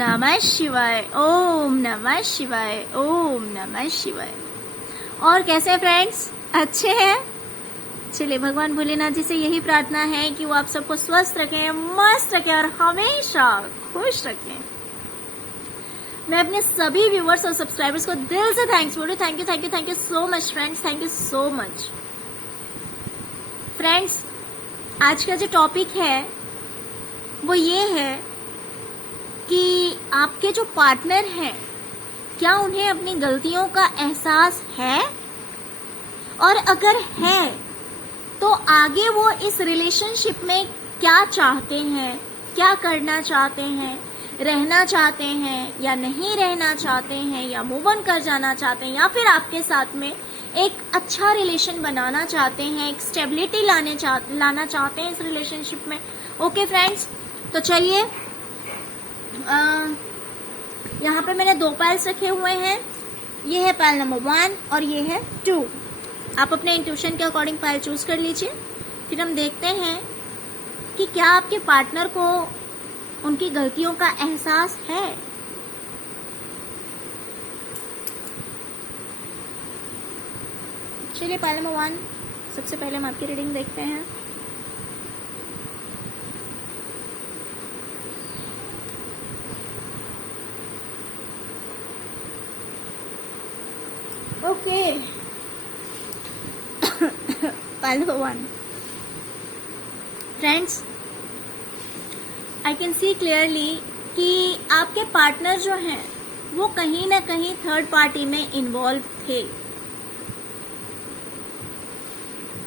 नमः शिवाय, ओम नमः शिवाय, ओम नमः शिवाय। और कैसे फ्रेंड्स, अच्छे हैं? चलिए, भगवान भोलेनाथ जी से यही प्रार्थना है कि वो आप सबको स्वस्थ रखें, मस्त रखें और हमेशा खुश रखें। मैं अपने सभी व्यूवर्स और सब्सक्राइबर्स को दिल से थैंक्स बोलूं। Thank you so much friends, thank you so much. Friends, आज का जो टॉपिक है वो ये है कि आपके जो पार्टनर हैं, क्या उन्हें अपनी गलतियों का एहसास है? और अगर है तो आगे वो इस रिलेशनशिप में क्या चाहते हैं, क्या करना चाहते हैं, रहना चाहते हैं या नहीं रहना चाहते हैं, या मूव ऑन कर जाना चाहते हैं, या फिर आपके साथ में एक अच्छा रिलेशन बनाना चाहते हैं, एक स्टेबिलिटी लाना चाहते हैं इस रिलेशनशिप में। ओके फ्रेंड्स, तो चलिए, यहाँ पे मैंने 2 पाइल्स रखे हुए हैं। ये है पाइल नंबर 1 और ये है 2। आप अपने इंट्यूशन के अकॉर्डिंग पाइल चूज कर लीजिए। फिर हम देखते हैं कि क्या आपके पार्टनर को उनकी गलतियों का एहसास है। चलिए, पाइल नंबर 1 सबसे पहले हम आपकी रीडिंग देखते हैं। Okay, pile number 1। Friends, I can see clearly कि आपके पार्टनर जो हैं वो कहीं ना कहीं थर्ड पार्टी में इन्वॉल्व थे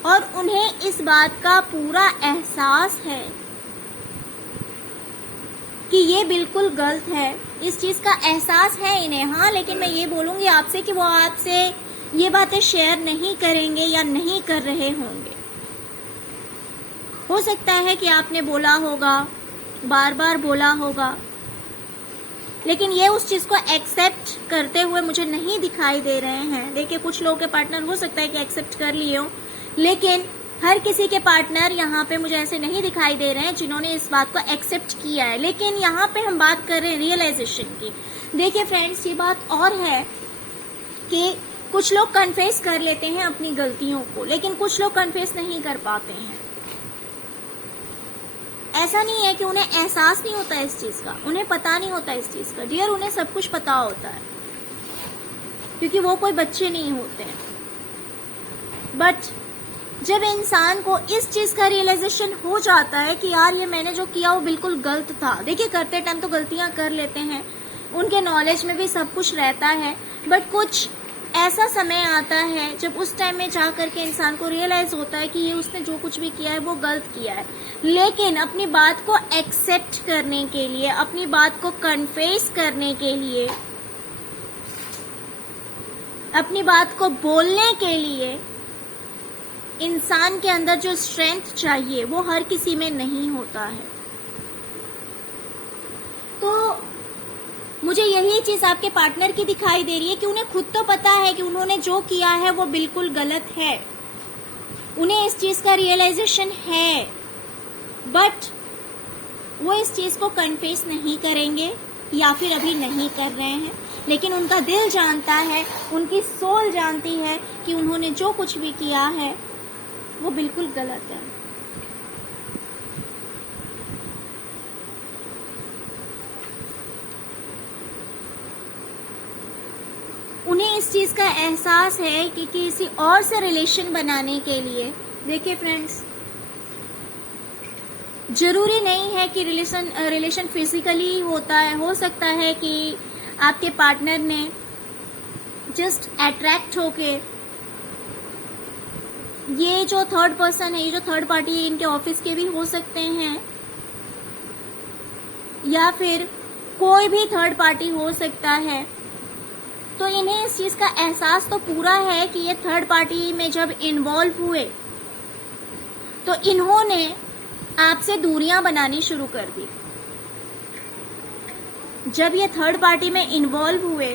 और उन्हें इस बात का पूरा एहसास है कि ये बिल्कुल गलत है। इस चीज का एहसास है इन्हें, हाँ, लेकिन मैं ये बोलूंगी आपसे कि वो आपसे ये बातें शेयर नहीं करेंगे या नहीं कर रहे होंगे। हो सकता है कि आपने बोला होगा, बार बार बोला होगा, लेकिन ये उस चीज को एक्सेप्ट करते हुए मुझे नहीं दिखाई दे रहे हैं। देखिए, कुछ लोगों के पार्टनर हो सकता है कि एक्सेप्ट कर लिए हो, लेकिन हर किसी के पार्टनर यहाँ पे मुझे ऐसे नहीं दिखाई दे रहे हैं जिन्होंने इस बात को एक्सेप्ट किया है। लेकिन यहाँ पे हम बात कर रहे हैं रियलाइजेशन की। देखिए फ्रेंड्स, ये बात और है कि कुछ लोग कन्फेस कर लेते हैं अपनी गलतियों को, लेकिन कुछ लोग कन्फेस नहीं कर पाते हैं। ऐसा नहीं है कि उन्हें एहसास नहीं होता इस चीज का, उन्हें पता नहीं होता इस चीज का। डियर, उन्हें सब कुछ पता होता है, क्योंकि वो कोई बच्चे नहीं होते हैं। बट जब इंसान को इस चीज का रियलाइजेशन हो जाता है कि यार, ये मैंने जो किया वो बिल्कुल गलत था। देखिए, करते टाइम तो गलतियां कर लेते हैं, उनके नॉलेज में भी सब कुछ रहता है, बट कुछ ऐसा समय आता है जब उस टाइम में जा करके इंसान को रियलाइज होता है कि ये उसने जो कुछ भी किया है वो गलत किया है। लेकिन अपनी बात को एक्सेप्ट करने के लिए, अपनी बात को कन्फेस करने के लिए, अपनी बात को बोलने के लिए इंसान के अंदर जो स्ट्रेंथ चाहिए वो हर किसी में नहीं होता है। तो मुझे यही चीज आपके पार्टनर की दिखाई दे रही है कि उन्हें खुद तो पता है कि उन्होंने जो किया है वो बिल्कुल गलत है, उन्हें इस चीज का रियलाइजेशन है, बट वो इस चीज को कन्फेस नहीं करेंगे या फिर अभी नहीं कर रहे हैं। लेकिन उनका दिल जानता है, उनकी सोल जानती है कि उन्होंने जो कुछ भी किया है वो बिल्कुल गलत है। उन्हें इस चीज का एहसास है कि किसी और से रिलेशन बनाने के लिए, देखिए फ्रेंड्स, जरूरी नहीं है कि रिलेशन फिजिकली होता है। हो सकता है कि आपके पार्टनर ने जस्ट अट्रैक्ट होके, ये जो थर्ड पर्सन है, ये जो थर्ड पार्टी है, इनके ऑफिस के भी हो सकते हैं, या फिर कोई भी थर्ड पार्टी हो सकता है। तो इन्हें इस चीज का एहसास तो पूरा है कि ये थर्ड पार्टी में जब इन्वॉल्व हुए तो इन्होंने आपसे दूरियां बनानी शुरू कर दी। जब ये थर्ड पार्टी में इन्वॉल्व हुए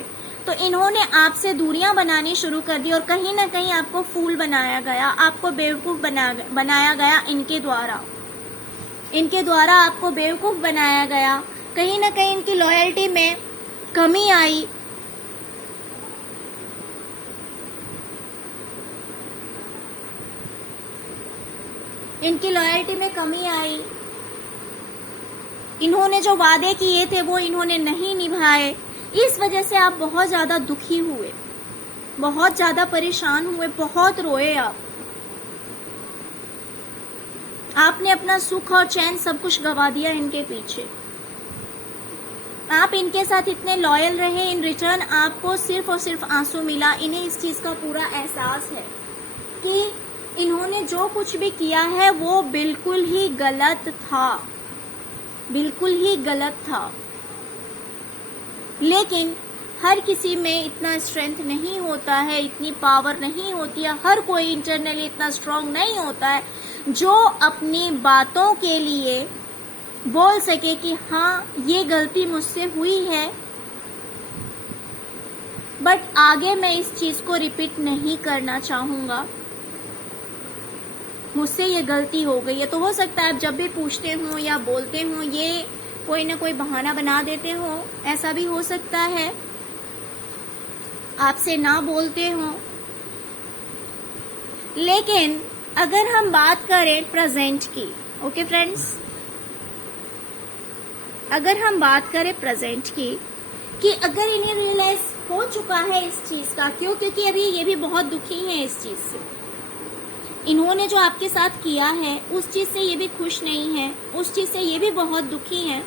तो इन्होंने आपसे दूरियां बनानी शुरू कर दी और कहीं ना कहीं आपको फूल बनाया गया, आपको बेवकूफ बनाया गया इनके द्वारा आपको बेवकूफ बनाया गया। कहीं ना ना कहीं इनकी लॉयल्टी में कमी आई। इनकी लॉयल्टी में कमी आई। इन्होंने जो वादे किए थे वो इन्होंने नहीं निभाए। इस वजह से आप बहुत ज्यादा दुखी हुए, बहुत ज्यादा परेशान हुए, बहुत रोए आप। आपने अपना सुख और चैन सब कुछ गवा दिया इनके पीछे। आप इनके साथ इतने लॉयल रहे, इन रिटर्न आपको सिर्फ और सिर्फ आंसू मिला। इन्हें इस चीज का पूरा एहसास है कि इन्होंने जो कुछ भी किया है वो बिल्कुल ही गलत था, बिल्कुल ही गलत था। लेकिन हर किसी में इतना स्ट्रेंथ नहीं होता है, इतनी पावर नहीं होती है, हर कोई इंटरनली इतना स्ट्रांग नहीं होता है जो अपनी बातों के लिए बोल सके कि हाँ ये गलती मुझसे हुई है, बट आगे मैं इस चीज को रिपीट नहीं करना चाहूंगा, मुझसे ये गलती हो गई है। तो हो सकता है आप जब भी पूछते हो या बोलते हो ये कोई ना कोई बहाना बना देते हो, ऐसा भी हो सकता है आपसे ना बोलते हो। लेकिन अगर हम बात करें प्रेजेंट की, ओके फ्रेंड्स, अगर हम बात करें प्रेजेंट की कि अगर इन्हें रियलाइज हो चुका है इस चीज का, क्योंकि अभी ये भी बहुत दुखी हैं इस चीज से। इन्होंने जो आपके साथ किया है उस चीज से ये भी खुश नहीं है, उस चीज से ये भी बहुत दुखी हैं।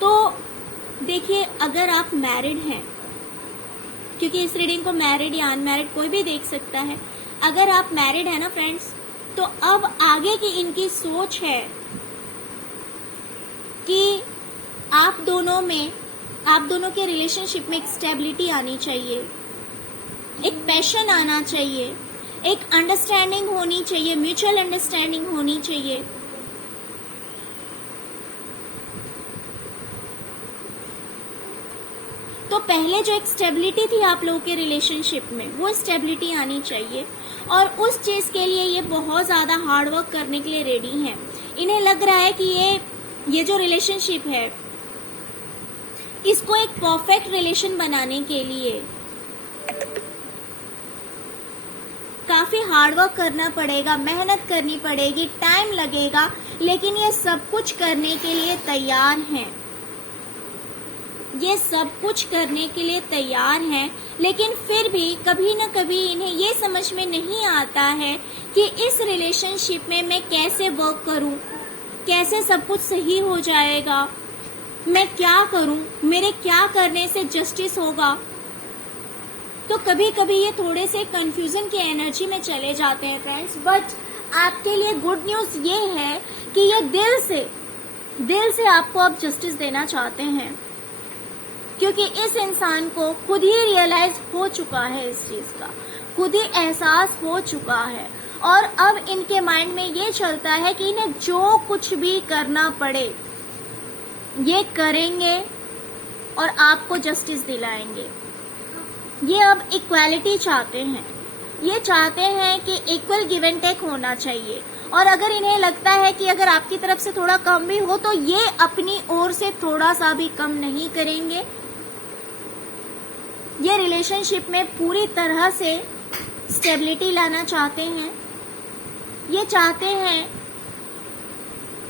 तो देखिए, अगर आप मैरिड हैं, क्योंकि इस रीडिंग को मैरिड या अनमैरिड कोई भी देख सकता है, अगर आप मैरिड है ना फ्रेंड्स, तो अब आगे की इनकी सोच है कि आप दोनों के रिलेशनशिप में एक स्टेबिलिटी आनी चाहिए, एक पैशन आना चाहिए, एक अंडरस्टैंडिंग होनी चाहिए, म्यूचुअल अंडरस्टैंडिंग होनी चाहिए। तो पहले जो एक स्टेबिलिटी थी आप लोगों के रिलेशनशिप में, वो स्टेबिलिटी आनी चाहिए, और उस चीज के लिए ये बहुत ज्यादा हार्ड वर्क करने के लिए रेडी हैं। इन्हें लग रहा है कि ये जो रिलेशनशिप है इसको एक परफेक्ट रिलेशन बनाने के लिए काफी हार्डवर्क करना पड़ेगा, मेहनत करनी पड़ेगी, टाइम लगेगा, लेकिन ये सब कुछ करने के लिए तैयार हैं। ये सब कुछ करने के लिए तैयार हैं, लेकिन फिर भी कभी न कभी इन्हें ये समझ में नहीं आता है कि इस रिलेशनशिप में मैं कैसे वर्क करूं, कैसे सब कुछ सही हो जाएगा, मैं क्या करूं, मेरे क्या करने से जस्टिस होगा। तो कभी कभी ये थोड़े से कंफ्यूजन की एनर्जी में चले जाते हैं फ्रेंड्स। बट आपके लिए गुड न्यूज ये है कि ये दिल से आपको अब जस्टिस देना चाहते हैं, क्योंकि इस इंसान को खुद ही रियलाइज हो चुका है इस चीज का, खुद ही एहसास हो चुका है, और अब इनके माइंड में ये चलता है कि इन्हें जो कुछ भी करना पड़े ये करेंगे और आपको जस्टिस दिलाएंगे। ये अब इक्वालिटी चाहते हैं, ये चाहते हैं कि इक्वल गिव एंड टेक होना चाहिए, और अगर इन्हें लगता है कि अगर आपकी तरफ से थोड़ा कम भी हो तो ये अपनी ओर से थोड़ा सा भी कम नहीं करेंगे। ये रिलेशनशिप में पूरी तरह से स्टेबिलिटी लाना चाहते हैं। ये चाहते हैं,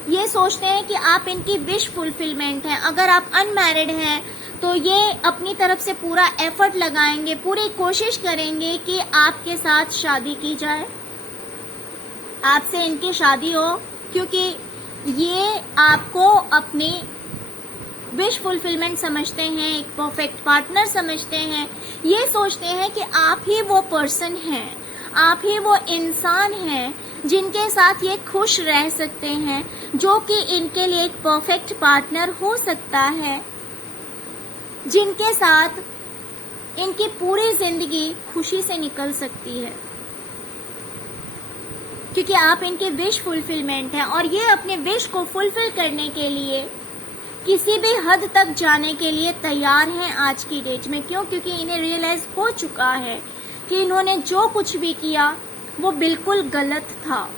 ये सोचते हैं कि आप इनकी विश फुलफिलमेंट हैं। अगर आप अनमैरिड हैं तो ये अपनी तरफ से पूरा एफर्ट लगाएंगे, पूरी कोशिश करेंगे कि आपके साथ शादी की जाए, आपसे इनकी शादी हो, क्योंकि ये आपको अपनी विश फुलफिलमेंट समझते हैं, एक परफेक्ट पार्टनर समझते हैं। ये सोचते हैं कि आप ही वो पर्सन हैं, आप ही वो इंसान हैं जिनके साथ ये खुश रह सकते हैं, जो कि इनके लिए एक परफेक्ट पार्टनर हो सकता है, जिनके साथ इनकी पूरी जिंदगी खुशी से निकल सकती है, क्योंकि आप इनके विश फुलफिलमेंट हैं। और ये अपने विश को फुलफिल करने के लिए किसी भी हद तक जाने के लिए तैयार हैं आज की डेट में। क्यों? क्योंकि इन्हें रियलाइज हो चुका है कि इन्होंने जो कुछ भी किया वो बिल्कुल गलत था,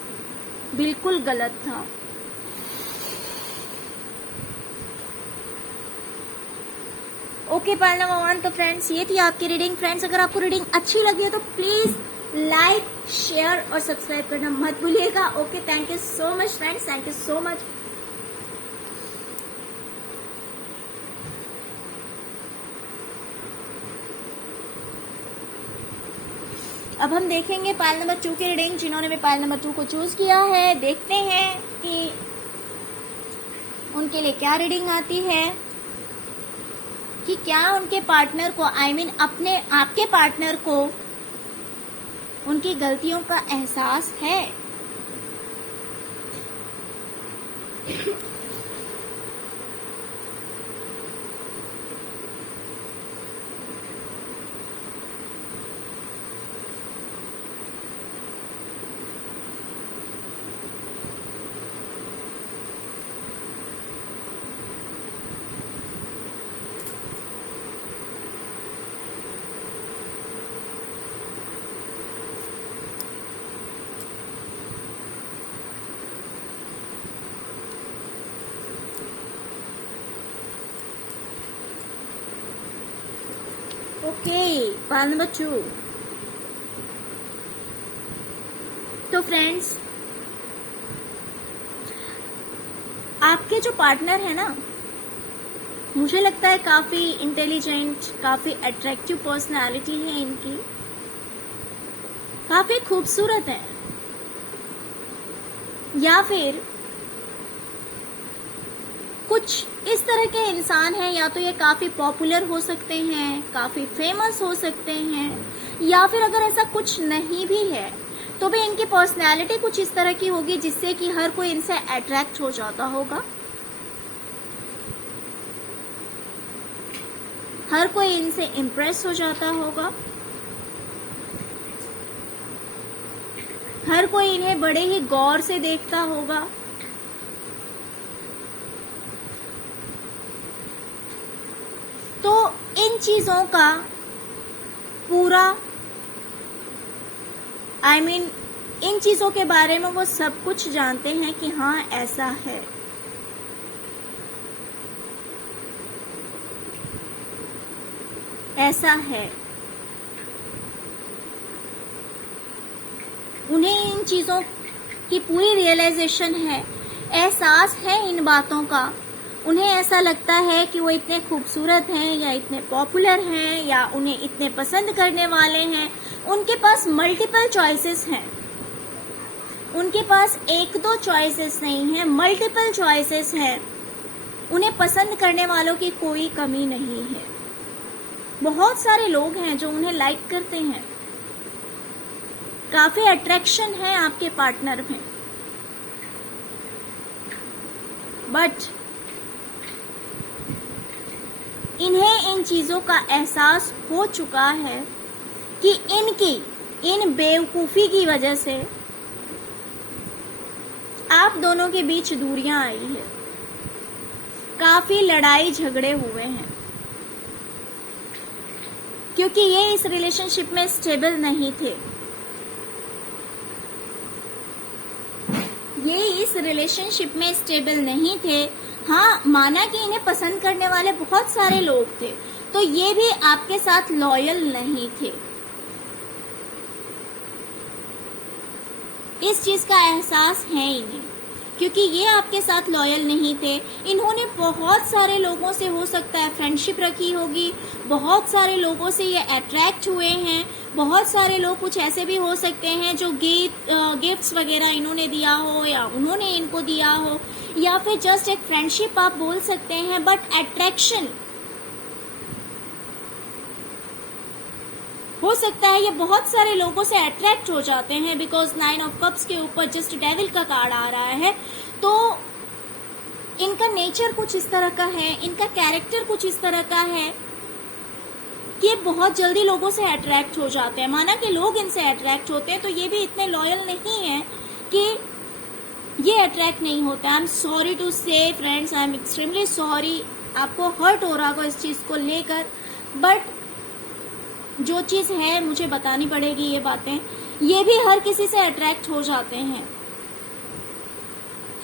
बिल्कुल गलत था। ओके पाल नंबर 1। तो फ्रेंड्स ये थी आपकी रीडिंग। फ्रेंड्स अगर आपको रीडिंग अच्छी लगी है तो प्लीज लाइक, शेयर और सब्सक्राइब करना मत भूलिएगा। Okay, thank you so much friends, thank you so much. अब हम देखेंगे पायल नंबर 2 की रीडिंग। जिन्होंने भी पायल नंबर 2 को चूज किया है, देखते हैं कि उनके लिए क्या रीडिंग आती है, कि क्या उनके पार्टनर को अपने आपके पार्टनर को उनकी गलतियों का एहसास है। Okay, pile number 2। तो फ्रेंड्स आपके जो पार्टनर है ना, मुझे लगता है काफी इंटेलिजेंट, काफी अट्रैक्टिव पर्सनालिटी है इनकी, काफी खूबसूरत है, या फिर कुछ इस तरह के इंसान हैं। या तो ये काफी पॉपुलर हो सकते हैं, काफी फेमस हो सकते हैं, या फिर अगर ऐसा कुछ नहीं भी है तो भी इनकी पर्सनैलिटी कुछ इस तरह की होगी जिससे कि हर कोई इनसे अट्रैक्ट हो जाता होगा, हर कोई इनसे इम्प्रेस हो जाता होगा, हर कोई इन्हें बड़े ही गौर से देखता होगा। तो इन चीजों का पूरा इन चीजों के बारे में वो सब कुछ जानते हैं कि हाँ ऐसा है। ऐसा है, उन्हें इन चीजों की पूरी रियलाइजेशन है, एहसास है इन बातों का। उन्हें ऐसा लगता है कि वो इतने खूबसूरत हैं, या इतने पॉपुलर हैं, या उन्हें इतने पसंद करने वाले हैं। उनके पास मल्टीपल चॉइसेस हैं, उनके पास एक दो चॉइसेस नहीं है, मल्टीपल चॉइसेस हैं। उन्हें पसंद करने वालों की कोई कमी नहीं है। बहुत सारे लोग हैं जो उन्हें लाइक करते हैं, काफी अट्रैक्शन है आपके पार्टनर में, बट इन्हें इन चीजों का एहसास हो चुका है कि इन बेवकूफी की वजह से आप दोनों के बीच दूरियां आई है, काफी लड़ाई झगड़े हुए हैं, क्योंकि ये इस रिलेशनशिप में स्टेबल नहीं थे। ये इस रिलेशनशिप में स्टेबल नहीं थे। हाँ, माना कि इन्हें पसंद करने वाले बहुत सारे लोग थे, तो ये भी आपके साथ लॉयल नहीं थे। इस चीज का एहसास है इन्हें, क्योंकि ये आपके साथ लॉयल नहीं थे। इन्होंने बहुत सारे लोगों से हो सकता है फ्रेंडशिप रखी होगी, बहुत सारे लोगों से ये अट्रैक्ट हुए हैं। बहुत सारे लोग कुछ ऐसे भी हो सकते हैं जो गिफ्ट्स वगैरह इन्होंने दिया हो, या उन्होंने इनको दिया हो, या फिर जस्ट एक फ्रेंडशिप आप बोल सकते हैं, बट अट्रैक्शन हो सकता है। ये बहुत सारे लोगों से अट्रैक्ट हो जाते हैं, बिकॉज 9 ऑफ कप्स के ऊपर जस्ट डेविल का कार्ड आ रहा है। तो इनका नेचर कुछ इस तरह का है, इनका कैरेक्टर कुछ इस तरह का है कि बहुत जल्दी लोगों से अट्रैक्ट हो जाते हैं। माना कि लोग इनसे अट्रैक्ट होते हैं, तो ये भी इतने लॉयल नहीं है कि ये अट्रैक्ट नहीं होता। आई एम सॉरी टू से friends, I am extremely sorry, आपको हर्ट हो रहा होगा इस चीज को लेकर, बट जो चीज है मुझे बतानी पड़ेगी ये बातें। ये भी हर किसी से अट्रैक्ट हो जाते हैं,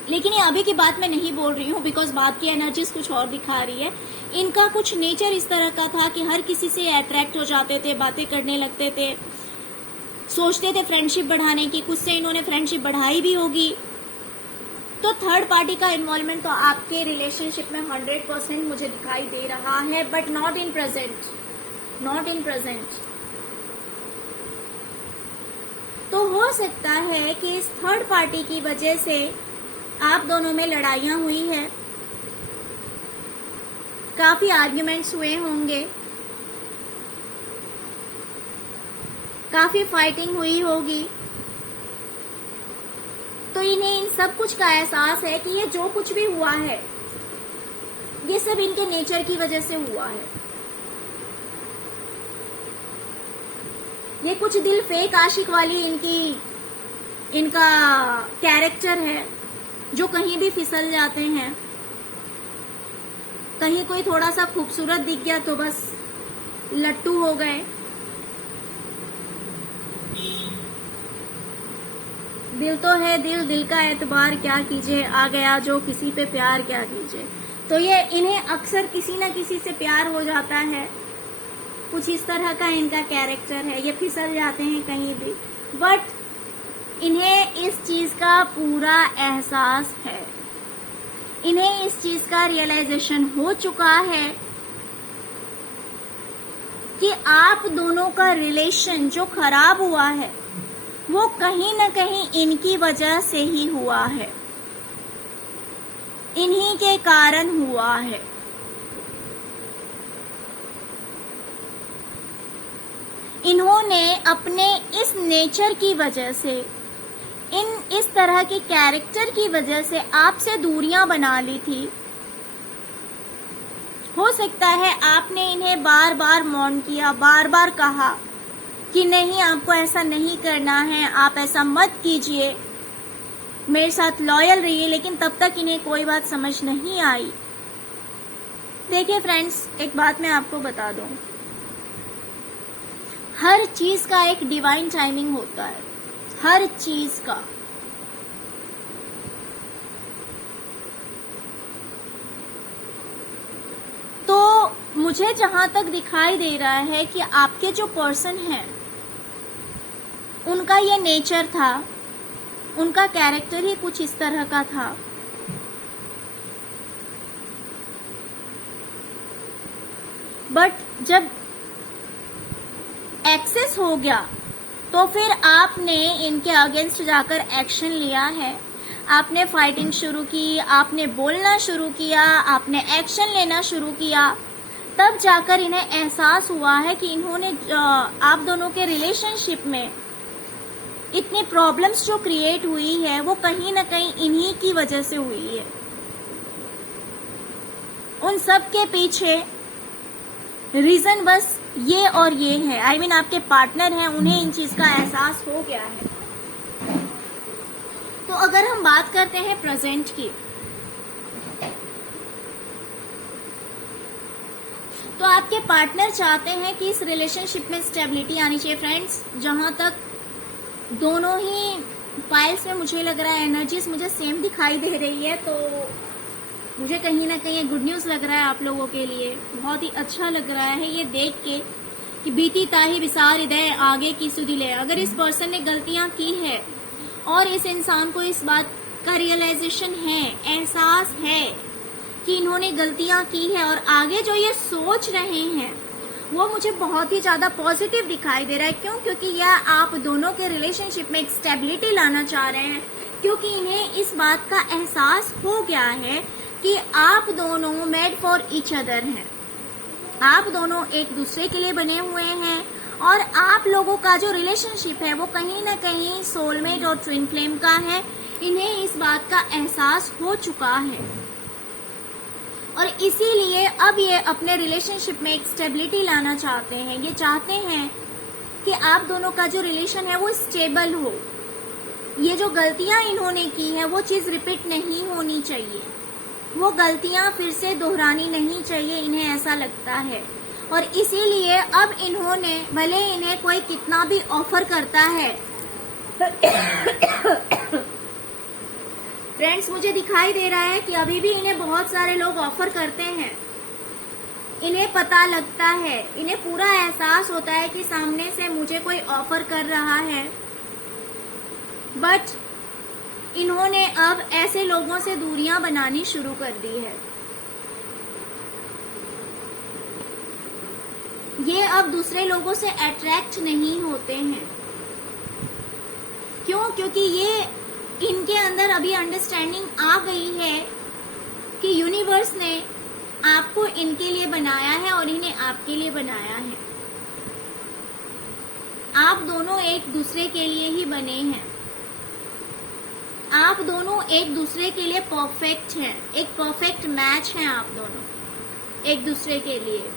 लेकिन ये अभी की बात मैं नहीं बोल रही हूँ, बिकॉज बात की एनर्जीज कुछ और दिखा रही है। इनका कुछ नेचर इस तरह का था कि हर किसी से अट्रैक्ट हो जाते थे, बातें करने लगते थे, सोचते थे फ्रेंडशिप बढ़ाने की। कुछ से इन्होंने फ्रेंडशिप बढ़ाई भी होगी। तो थर्ड पार्टी का इन्वॉल्वमेंट तो आपके रिलेशनशिप में 100% मुझे दिखाई दे रहा है, but not in present, not in present. तो हो सकता है कि इस थर्ड पार्टी की वजह से आप दोनों में लड़ाइयां हुई है, काफी आर्ग्यूमेंट्स हुए होंगे, काफी फाइटिंग हुई होगी। तो इन्हें इन सब कुछ का एहसास है कि ये जो कुछ भी हुआ है ये सब इनके नेचर की वजह से हुआ है। ये कुछ दिल फेक आशिक वाली इनका कैरेक्टर है, जो कहीं भी फिसल जाते हैं। कहीं कोई थोड़ा सा खूबसूरत दिख गया तो बस लट्टू हो गए। दिल तो है दिल, दिल का एतबार क्या कीजिए, आ गया जो किसी पे प्यार क्या कीजिए। तो ये इन्हें अक्सर किसी न किसी से प्यार हो जाता है, कुछ इस तरह का इनका कैरेक्टर है। ये फिसल जाते हैं कहीं भी, बट इन्हें इस चीज का पूरा एहसास है, इन्हें इस चीज का रियलाइजेशन हो चुका है कि आप दोनों का रिलेशन जो खराब हुआ है वो कहीं न कहीं इनकी वजह से ही हुआ है, इन्हीं के कारण हुआ है। इन्होंने अपने इस नेचर की वजह से, इस तरह के कैरेक्टर की वजह से आपसे दूरियां बना ली थी। हो सकता है आपने इन्हें बार बार मॉर्न किया, बार बार कहा कि नहीं आपको ऐसा नहीं करना है, आप ऐसा मत कीजिए, मेरे साथ लॉयल रहिए, लेकिन तब तक इन्हें कोई बात समझ नहीं आई। देखिए फ्रेंड्स, एक बात मैं आपको बता दूं, हर चीज का एक डिवाइन टाइमिंग होता है, हर चीज का। तो मुझे जहां तक दिखाई दे रहा है कि आपके जो पर्सन हैं उनका ये नेचर था, उनका कैरेक्टर ही कुछ इस तरह का था। बट जब एक्सेस हो गया तो फिर आपने इनके अगेंस्ट जाकर एक्शन लिया है, आपने फाइटिंग शुरू की, आपने बोलना शुरू किया, आपने एक्शन लेना शुरू किया। तब जाकर इन्हें एहसास हुआ है कि इन्होंने आप दोनों के रिलेशनशिप में इतनी प्रॉब्लम्स जो क्रिएट हुई है वो कहीं ना कहीं इन्हीं की वजह से हुई है। उन सब के पीछे रीजन बस ये और ये है, आई मीन आपके पार्टनर हैं, उन्हें इन चीज का एहसास हो गया है। तो अगर हम बात करते हैं प्रेजेंट की, तो आपके पार्टनर चाहते हैं कि इस रिलेशनशिप में स्टेबिलिटी आनी चाहिए। फ्रेंड्स, जहां तक दोनों ही फाइल्स में मुझे लग रहा है एनर्जीज मुझे सेम दिखाई दे रही है, तो मुझे कहीं ना कहीं गुड न्यूज लग रहा है आप लोगों के लिए। बहुत ही अच्छा लग रहा है ये देख के कि बीती ताही विसार हृदय आगे की सुधि ले। अगर इस पर्सन ने गलतियां की है और इस इंसान को इस बात का रियलाइजेशन है, एहसास है कि इन्होंने गलतियां की है, और आगे जो ये सोच रहे हैं वो मुझे बहुत ही ज्यादा पॉजिटिव दिखाई दे रहा है। क्यों? क्योंकि यह आप दोनों के रिलेशनशिप में एक स्टेबिलिटी लाना चाह रहे हैं, क्योंकि इन्हें इस बात का एहसास हो गया है कि आप दोनों मेड फॉर ईच अदर हैं, आप दोनों एक दूसरे के लिए बने हुए हैं, और आप लोगों का जो रिलेशनशिप है वो कहीं ना कहीं सोलमेट और ट्विन फ्लेम का है। इन्हें इस बात का एहसास हो चुका है, और इसीलिए अब ये अपने रिलेशनशिप में एक स्टेबिलिटी लाना चाहते हैं। ये चाहते हैं कि आप दोनों का जो रिलेशन है वो स्टेबल हो। ये जो गलतियां इन्होंने की है वो चीज रिपीट नहीं होनी चाहिए, वो गलतियां फिर से दोहरानी नहीं चाहिए, इन्हें ऐसा लगता है। और इसीलिए अब इन्होंने, भले इन्हें कोई कितना भी ऑफर करता है फ्रेंड्स, मुझे दिखाई दे रहा है कि अभी भी इन्हें बहुत सारे लोग ऑफर करते हैं। इन्हें पता लगता है, इन्हें पूरा एहसास होता है कि सामने से मुझे कोई ऑफर कर रहा है, बट इन्होंने अब ऐसे लोगों से दूरियां बनानी शुरू कर दी है। ये अब दूसरे लोगों से अट्रैक्ट नहीं होते हैं। क्यों? क्योंकि ये इनके अंदर अभी अंडरस्टैंडिंग आ गई है कि यूनिवर्स ने आपको इनके लिए बनाया है और इन्हें आपके लिए बनाया है। आप दोनों एक दूसरे के लिए ही बने हैं। आप दोनों एक दूसरे के लिए परफेक्ट हैं। एक परफेक्ट मैच हैं आप दोनों एक दूसरे के लिए।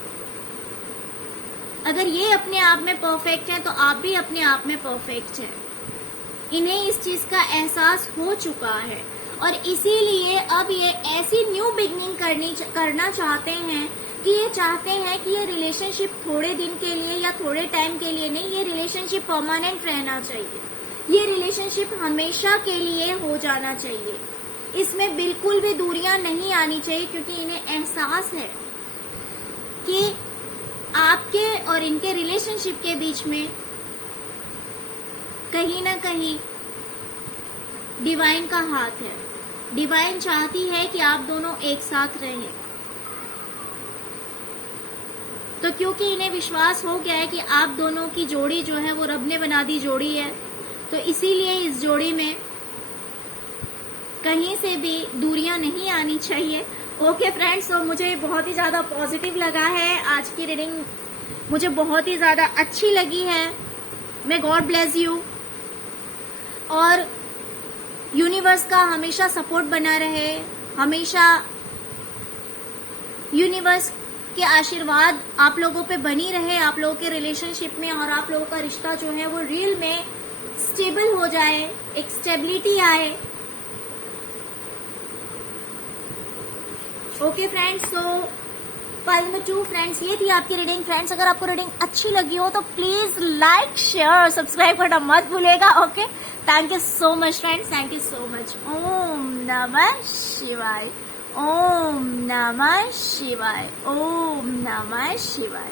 अगर ये अपने आप में परफेक्ट हैं तो आप भी अपने आप में परफेक्ट हैं। इन्हें इस चीज का एहसास हो चुका है और इसीलिए अब ये ऐसी न्यू बिगनिंग करना चाहते हैं कि ये चाहते हैं कि ये रिलेशनशिप थोड़े दिन के लिए या थोड़े टाइम के लिए नहीं, ये रिलेशनशिप परमानेंट रहना चाहिए। ये रिलेशनशिप हमेशा के लिए हो जाना चाहिए। इसमें बिल्कुल भी दूरियां नहीं आनी चाहिए, क्योंकि इन्हें एहसास है कि आपके और इनके रिलेशनशिप के बीच में कहीं ना कहीं डिवाइन का हाथ है। डिवाइन चाहती है कि आप दोनों एक साथ रहें। तो क्योंकि इन्हें विश्वास हो गया है कि आप दोनों की जोड़ी जो है वो रब ने बना दी जोड़ी है, तो इसीलिए इस जोड़ी में कहीं से भी दूरियां नहीं आनी चाहिए। ओके फ्रेंड्स, तो मुझे बहुत ही ज्यादा पॉजिटिव लगा है। आज की रीडिंग मुझे बहुत ही ज्यादा अच्छी लगी है। मे गॉड ब्लेस यू और यूनिवर्स का हमेशा सपोर्ट बना रहे। हमेशा यूनिवर्स के आशीर्वाद आप लोगों पे बनी रहे, आप लोगों के रिलेशनशिप में, और आप लोगों का रिश्ता जो है वो रियल में स्टेबल हो जाए, एक स्टेबिलिटी आए। ओके फ्रेंड्स, सो पाइल नंबर 2 फ्रेंड्स, ये थी आपकी रीडिंग। फ्रेंड्स, अगर आपको रीडिंग अच्छी लगी हो तो प्लीज लाइक, शेयर और सब्सक्राइब करना मत भूलेगा। Okay, thank you so much friends, thank you so much. ओम नमः शिवाय, ओम नमः शिवाय, ओम नमः शिवाय।